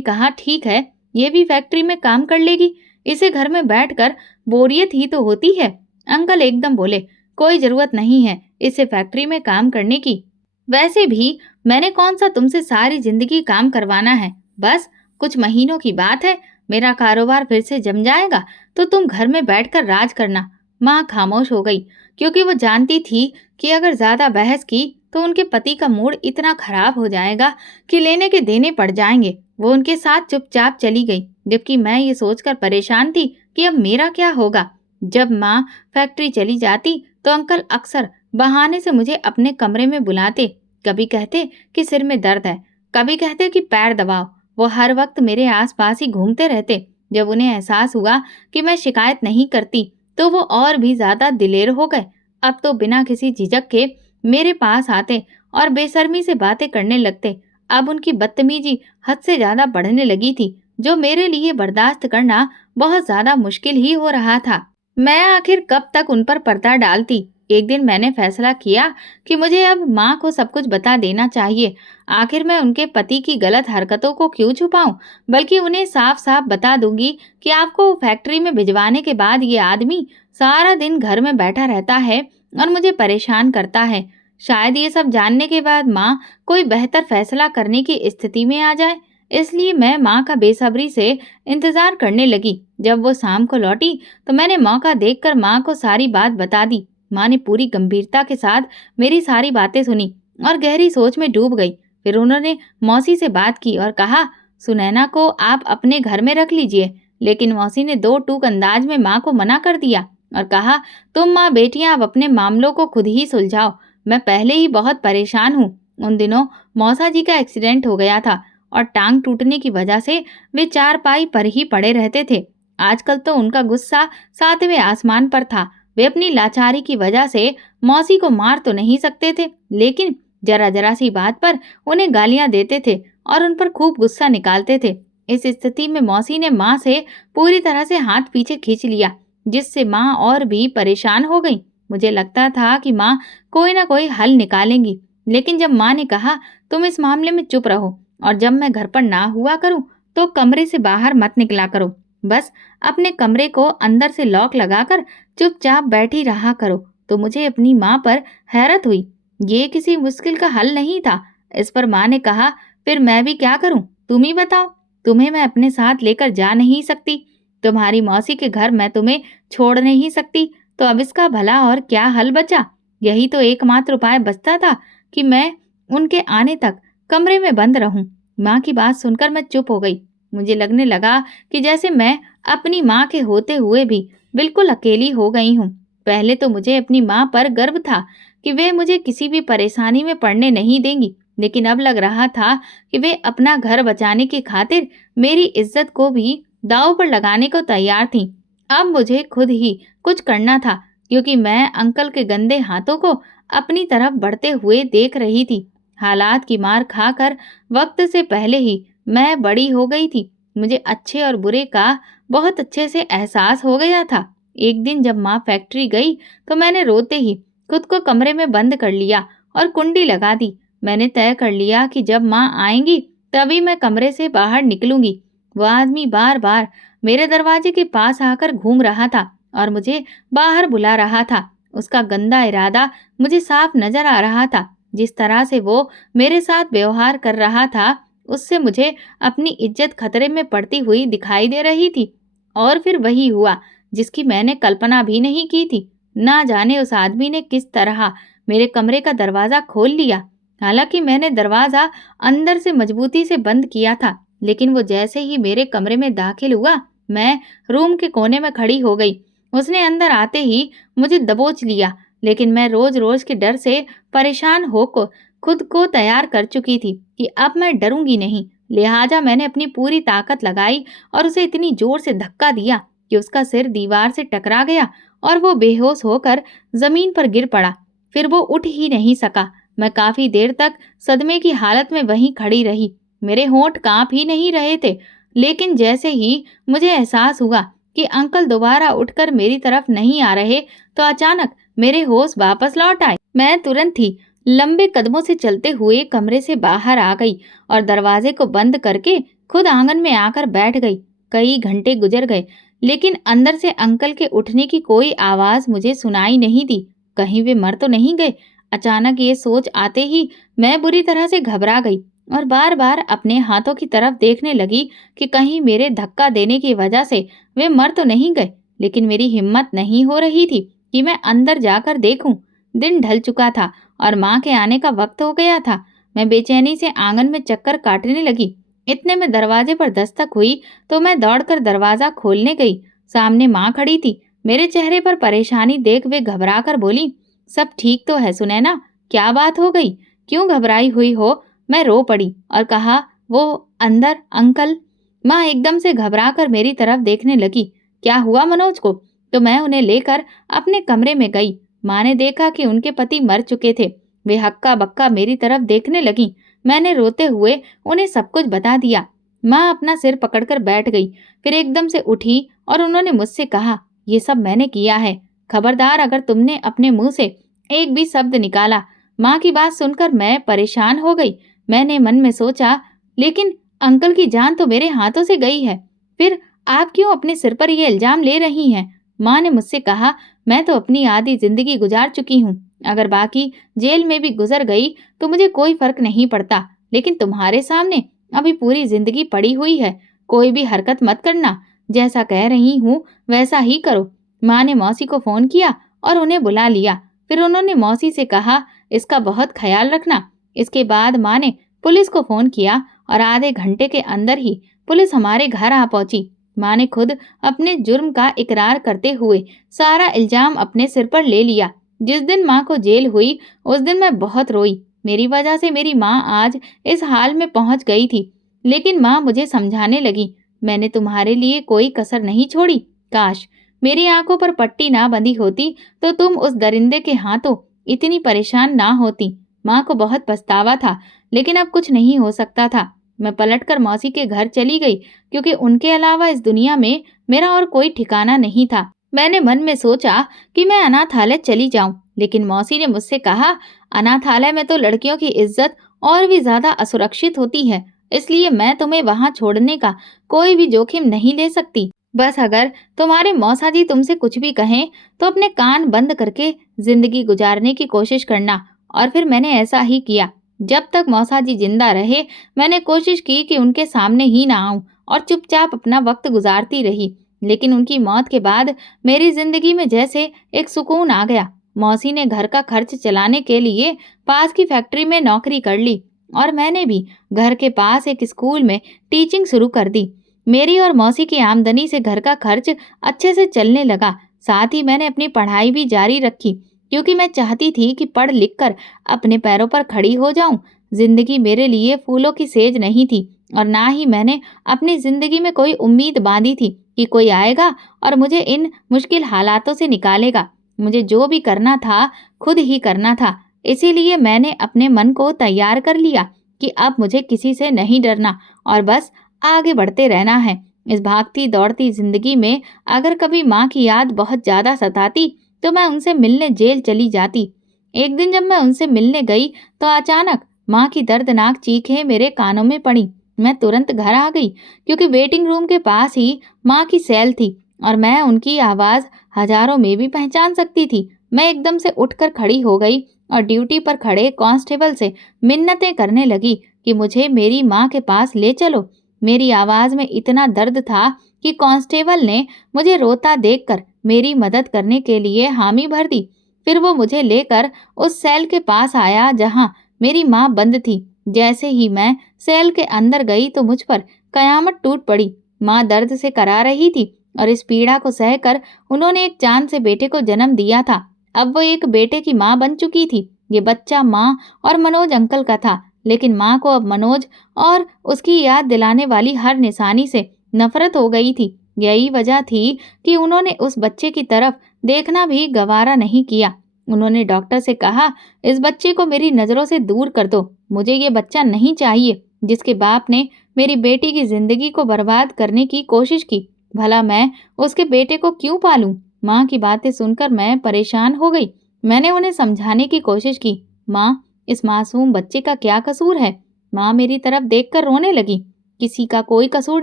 कहा, ठीक है, ये भी फैक्ट्री में काम कर लेगी, इसे घर में बैठकर बोरियत ही तो होती है। अंकल एकदम बोले, कोई जरूरत नहीं है इसे फैक्ट्री में काम करने की। वैसे भी मैंने कौन सा तुमसे सारी जिंदगी काम करवाना है, बस कुछ महीनों की बात है, मेरा कारोबार फिर से जम जाएगा तो तुम घर में बैठकर राज करना। माँ खामोश हो गई, क्योंकि वो जानती थी कि अगर ज्यादा बहस की तो उनके पति का मूड इतना खराब हो जाएगा कि लेने के देने पड़ जाएंगे। वो उनके साथ चुपचाप चली गई, जबकि मैं ये सोचकर परेशान थी कि अब मेरा क्या होगा। जब माँ फैक्ट्री चली जाती तो अंकल अक्सर बहाने से मुझे अपने कमरे में बुलाते। कभी कहते कि सिर में दर्द है, कभी कहते कि पैर दबाओ। वो हर वक्त मेरे आसपास ही घूमते रहते। जब उन्हें एहसास हुआ कि मैं शिकायत नहीं करती तो वो और भी ज्यादा दिलेर हो गए। अब तो बिना किसी झिझक के मेरे पास आते और बेशर्मी से बातें करने लगते। अब उनकी बदतमीजी हद से ज्यादा बढ़ने लगी थी, जो मेरे लिए बर्दाश्त करना बहुत ज्यादा मुश्किल ही हो रहा था। मैं आखिर कब तक उन पर पर्दा डालती। एक दिन मैंने फैसला किया कि मुझे अब माँ को सब कुछ बता देना चाहिए। आखिर मैं उनके पति की गलत हरकतों को क्यों छुपाऊं, बल्कि उन्हें साफ साफ बता दूंगी कि आपको फैक्ट्री में भिजवाने के बाद ये आदमी सारा दिन घर में बैठा रहता है और मुझे परेशान करता है। शायद ये सब जानने के बाद माँ कोई बेहतर फैसला करने की स्थिति में आ जाए। इसलिए मैं माँ का बेसब्री से इंतजार करने लगी। जब वो शाम को लौटी तो मैंने मौका देखकर माँ को सारी बात बता दी। माँ ने पूरी गंभीरता के साथ मेरी सारी बातें सुनी और गहरी सोच में डूब गई। फिर उन्होंने मौसी से बात की और कहा, सुनैना को आप अपने घर में रख लीजिए। लेकिन मौसी ने दो टूक अंदाज में माँ को मना कर दिया और कहा, तुम माँ बेटियां अब अपने मामलों को खुद ही सुलझाओ, मैं पहले ही बहुत परेशान हूँ। उन दिनों मौसा जी का एक्सीडेंट हो गया था और टांग टूटने की वजह से वे चारपाई पर ही पड़े रहते थे। आजकल तो उनका गुस्सा सातवें आसमान पर था। वे अपनी लाचारी की वजह से मौसी को मार तो नहीं सकते थे, लेकिन जरा जरा सी बात पर उन्हें गालियां देते थे और उन पर खूब गुस्सा निकालते थे। इस स्थिति में मौसी ने माँ से पूरी तरह से हाथ पीछे खींच लिया, जिससे माँ और भी परेशान हो गई। मुझे लगता था कि माँ कोई ना कोई हल निकालेंगी, लेकिन जब माँ ने कहा, तुम इस मामले में चुप रहो और जब मैं घर पर ना हुआ करूं तो कमरे से बाहर मत निकला करो, बस अपने कमरे को अंदर से लॉक लगाकर चुपचाप बैठी रहा करो, तो मुझे अपनी माँ पर हैरत हुई। ये किसी मुश्किल का हल नहीं था। इस पर माँ ने कहा, फिर मैं भी क्या करूं, तुम ही बताओ। तुम्हें मैं अपने साथ लेकर जा नहीं सकती, तुम्हारी मौसी के घर मैं तुम्हें छोड़ नहीं सकती, तो अब इसका भला और क्या हल बचा। यही तो एकमात्र उपाय बचता था कि मैं उनके आने तक कमरे में बंद रहूं। माँ की बात सुनकर मैं चुप हो गई। मुझे लगने लगा कि जैसे मैं अपनी माँ के होते हुए भी बिल्कुल अकेली हो गई हूँ। पहले तो मुझे अपनी माँ पर गर्व था कि वे मुझे किसी भी परेशानी में पड़ने नहीं देंगी, लेकिन अब लग रहा था कि वे अपना घर बचाने की खातिर मेरी इज्जत को भी दांव पर लगाने को तैयार थीं। अब मुझे खुद ही कुछ करना था, क्योंकि मैं अंकल के गंदे हाथों को अपनी तरफ बढ़ते हुए देख रही थी। हालात की मार खाकर वक्त से पहले ही मैं बड़ी हो गई थी। मुझे अच्छे और बुरे का बहुत अच्छे से एहसास हो गया था। एक दिन जब माँ फैक्ट्री गई तो मैंने रोते ही खुद को कमरे में बंद कर लिया और कुंडी लगा दी। मैंने तय कर लिया कि जब माँ आएंगी तभी मैं कमरे से बाहर निकलूंगी। वह आदमी बार बार मेरे दरवाजे के पास आकर घूम रहा था और मुझे बाहर बुला रहा था। उसका गंदा इरादा मुझे साफ नजर आ रहा था। जिस तरह से वो मेरे साथ व्यवहार कर रहा था, उससे मुझे अपनी इज्जत खतरे में पड़ती हुई दिखाई दे रही थी। और फिर वही हुआ जिसकी मैंने कल्पना भी नहीं की थी। ना जाने उस आदमी ने किस तरह मेरे कमरे का दरवाजा खोल लिया। हालांकि मैंने दरवाजा अंदर से मजबूती से बंद किया था, लेकिन वो जैसे ही मेरे कमरे में दाखिल हुआ, मैं रूम के कोने में खड़ी हो गई। उसने अंदर आते ही मुझे दबोच लिया, लेकिन मैं रोज रोज के डर से परेशान होकर खुद को तैयार कर चुकी थी कि अब मैं डरूंगी नहीं। लिहाजा मैंने अपनी पूरी ताकत लगाई और उसे इतनी जोर से धक्का दिया कि उसका सिर दीवार से टकरा गया और वो बेहोश होकर जमीन पर गिर पड़ा। फिर वो उठ ही नहीं सका। मैं काफी देर तक सदमे की हालत में वहीं खड़ी रही। मेरे होंठ कांप ही नहीं रहे थे, लेकिन जैसे ही मुझे एहसास हुआ कि अंकल दोबारा उठकर मेरी तरफ नहीं आ रहे तो अचानक मेरे होश वापस लौट आए। मैं तुरंत ही लंबे कदमों से चलते हुए कमरे से बाहर आ गई और दरवाजे को बंद करके खुद आंगन में आकर बैठ गई। कई घंटे गुजर गए, लेकिन अंदर से अंकल के उठने की कोई आवाज मुझे सुनाई नहीं दी। कहीं वे मर तो नहीं गए? अचानक ये सोच आते ही मैं बुरी तरह से घबरा गई और बार बार अपने हाथों की तरफ देखने लगी कि कहीं मेरे धक्का देने की वजह से वे मर तो नहीं गए। लेकिन मेरी हिम्मत नहीं हो रही थी कि मैं अंदर जाकर देखूं। दिन ढल चुका था और माँ के आने का वक्त हो गया था। मैं बेचैनी से आंगन में चक्कर काटने लगी। इतने में दरवाजे पर दस्तक हुई तो मैं दौड़कर दरवाजा खोलने गई। सामने माँ खड़ी थी। मेरे चेहरे पर परेशानी देख वे घबराकर बोली, सब ठीक तो है सुनैना? क्या बात हो गई? क्यों घबराई हुई हो? मैं रो पड़ी और कहा, वो अंदर अंकल। माँ एकदम से घबराकर मेरी तरफ देखने लगी। क्या हुआ मनोज को? तो मैं उन्हें लेकर अपने कमरे में गई। माँ ने देखा कि उनके पति मर चुके थे। वे हक्का बक्का मेरी तरफ देखने लगी। मैंने रोते हुए उन्हें सब कुछ बता दिया। माँ अपना सिर पकड़कर बैठ गई, फिर एकदम से उठी और उन्होंने मुझसे कहा, ये सब मैंने किया है। खबरदार अगर तुमने अपने मुंह से एक भी शब्द निकाला। माँ की बात सुनकर मैं परेशान हो गई। मैंने मन में सोचा, लेकिन अंकल की जान तो मेरे हाथों से गई है, फिर आप क्यों अपने सिर पर यह इल्जाम ले रही हैं? माँ ने मुझसे कहा, मैं तो अपनी आधी जिंदगी गुजार चुकी हूँ। अगर बाकी जेल में भी गुजर गई तो मुझे कोई फर्क नहीं पड़ता, लेकिन तुम्हारे सामने अभी पूरी जिंदगी पड़ी हुई है। कोई भी हरकत मत करना। जैसा कह रही हूँ वैसा ही करो। माँ ने मौसी को फोन किया और उन्हें बुला लिया। फिर उन्होंने मौसी से कहा, इसका बहुत ख्याल रखना। इसके बाद माँ ने पुलिस को फोन किया और आधे घंटे के अंदर ही पुलिस हमारे घर आ पहुंची। माँ ने खुद अपने जुर्म का इकरार करते हुए सारा इल्जाम अपने सिर पर ले लिया। जिस दिन माँ को जेल हुई उस दिन मैं बहुत रोई। मेरी वजह से मेरी माँ आज इस हाल में पहुंच गई थी। लेकिन माँ मुझे समझाने लगी, मैंने तुम्हारे लिए कोई कसर नहीं छोड़ी। काश मेरी आंखों पर पट्टी ना बंधी होती तो तुम उस दरिंदे के हाथों इतनी परेशान ना होती। माँ को बहुत पछतावा था, लेकिन अब कुछ नहीं हो सकता था। मैं पलटकर मौसी के घर चली गई, क्योंकि उनके अलावा इस दुनिया में मेरा और कोई ठिकाना नहीं था। मैंने मन में सोचा कि मैं अनाथालय चली जाऊं, लेकिन मौसी ने मुझसे कहा, अनाथालय में तो लड़कियों की इज्जत और भी ज्यादा असुरक्षित होती है, इसलिए मैं तुम्हें वहां छोड़ने का कोई भी जोखिम नहीं ले सकती। बस अगर तुम्हारे मौसा जी तुमसे कुछ भी कहें तो अपने कान बंद करके जिंदगी गुजारने की कोशिश करना। और फिर मैंने ऐसा ही किया। जब तक मौसा जी जिंदा रहे मैंने कोशिश की कि उनके सामने ही ना आऊं और चुपचाप अपना वक्त गुजारती रही। लेकिन उनकी मौत के बाद मेरी जिंदगी में जैसे एक सुकून आ गया। मौसी ने घर का खर्च चलाने के लिए पास की फैक्ट्री में नौकरी कर ली और मैंने भी घर के पास एक स्कूल में टीचिंग शुरू कर दी। मेरी और मौसी की आमदनी से घर का खर्च अच्छे से चलने लगा। साथ ही मैंने अपनी पढ़ाई भी जारी रखी, क्योंकि मैं चाहती थी कि पढ़ लिख कर अपने पैरों पर खड़ी हो जाऊं। जिंदगी मेरे लिए फूलों की सेज नहीं थी और ना ही मैंने अपनी जिंदगी में कोई उम्मीद बांधी थी कि कोई आएगा और मुझे इन मुश्किल हालातों से निकालेगा। मुझे जो भी करना था खुद ही करना था। इसीलिए मैंने अपने मन को तैयार कर लिया कि अब मुझे किसी से नहीं डरना और बस आगे बढ़ते रहना है। इस भागती दौड़ती जिंदगी में अगर कभी माँ की याद बहुत ज्यादा सताती तो मैं उनसे मिलने जेल चली जाती। एक दिन जब मैं उनसे मिलने गई तो अचानक माँ की दर्दनाक चीखें मेरे कानों में पड़ी। मैं तुरंत घर आ गई, क्योंकि वेटिंग रूम के पास ही माँ की सेल थी और मैं उनकी आवाज हजारों में भी पहचान सकती थी। मैं एकदम से उठकर खड़ी हो गई और ड्यूटी पर खड़े कांस्टेबल से मिन्नतें करने लगी कि मुझे मेरी माँ के पास ले चलो। मेरी आवाज में इतना दर्द था कि कांस्टेबल ने मुझे रोता देखकर मेरी मदद करने के लिए हामी भर दी। फिर वो मुझे लेकर उस सेल के पास आया जहां मेरी माँ बंद थी। जैसे ही मैं सेल के अंदर गई तो मुझ पर कयामत टूट पड़ी। माँ दर्द से करा रही थी और इस पीड़ा को सहकर उन्होंने एक चांद से बेटे को जन्म दिया था। अब वो एक बेटे की माँ बन चुकी थी। ये बच्चा माँ और मनोज अंकल का था, लेकिन माँ को अब मनोज और उसकी याद दिलाने वाली हर निशानी से नफरत हो गई थी। यही वजह थी कि उन्होंने उस बच्चे की तरफ देखना भी गवारा नहीं किया। उन्होंने डॉक्टर से कहा, इस बच्चे को मेरी नज़रों से दूर कर दो। मुझे ये बच्चा नहीं चाहिए जिसके बाप ने मेरी बेटी की जिंदगी को बर्बाद करने की कोशिश की। भला मैं उसके बेटे को क्यों पालूं? माँ की बातें सुनकर मैं परेशान हो गई। मैंने उन्हें समझाने की कोशिश की। माँ, इस मासूम बच्चे का क्या कसूर है? माँ मेरी तरफ देखकर रोने लगी। किसी का कोई कसूर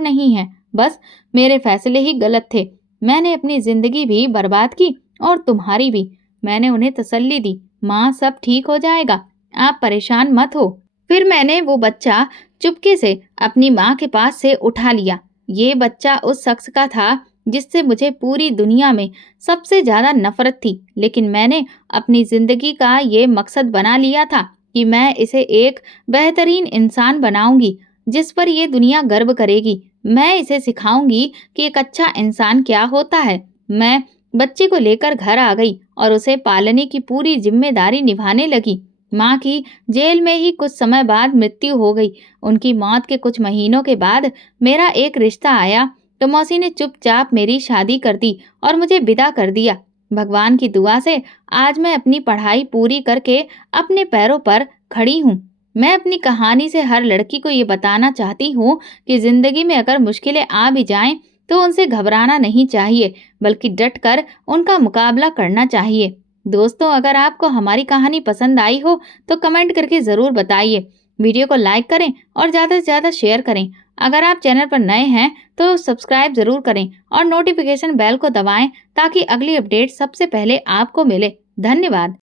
नहीं है, बस मेरे फैसले ही गलत थे। मैंने अपनी जिंदगी भी बर्बाद की और तुम्हारी भी। मैंने उन्हें तसल्ली दी, माँ सब ठीक हो जाएगा, आप परेशान मत हो। फिर मैंने वो बच्चा चुपके से अपनी माँ के पास से उठा लिया। ये बच्चा उस शख्स का था जिससे मुझे पूरी दुनिया में सबसे ज्यादा नफरत थी, लेकिन मैंने अपनी जिंदगी का ये मकसद बना लिया था कि मैं इसे एक बेहतरीन इंसान बनाऊंगी जिस पर ये दुनिया गर्व करेगी। मैं इसे सिखाऊंगी कि एक अच्छा इंसान क्या होता है। मैं बच्चे को लेकर घर आ गई और उसे पालने की पूरी जिम्मेदारी निभाने लगी। माँ की जेल में ही कुछ समय बाद मृत्यु हो गई। उनकी मौत के कुछ महीनों के बाद मेरा एक रिश्ता आया तो मौसी ने चुपचाप मेरी शादी कर दी और मुझे विदा कर दिया। भगवान की दुआ से आज मैं अपनी पढ़ाई पूरी करके अपने पैरों पर खड़ी हूँ। मैं अपनी कहानी से हर लड़की को ये बताना चाहती हूँ कि जिंदगी में अगर मुश्किलें आ भी जाएं तो उनसे घबराना नहीं चाहिए, बल्कि डट कर उनका मुकाबला करना चाहिए। दोस्तों, अगर आपको हमारी कहानी पसंद आई हो तो कमेंट करके ज़रूर बताइए। वीडियो को लाइक करें और ज़्यादा से ज़्यादा शेयर करें। अगर आप चैनल पर नए हैं तो सब्सक्राइब ज़रूर करें और नोटिफिकेशन बेल को दबाएं ताकि अगली अपडेट सबसे पहले आपको मिले। धन्यवाद।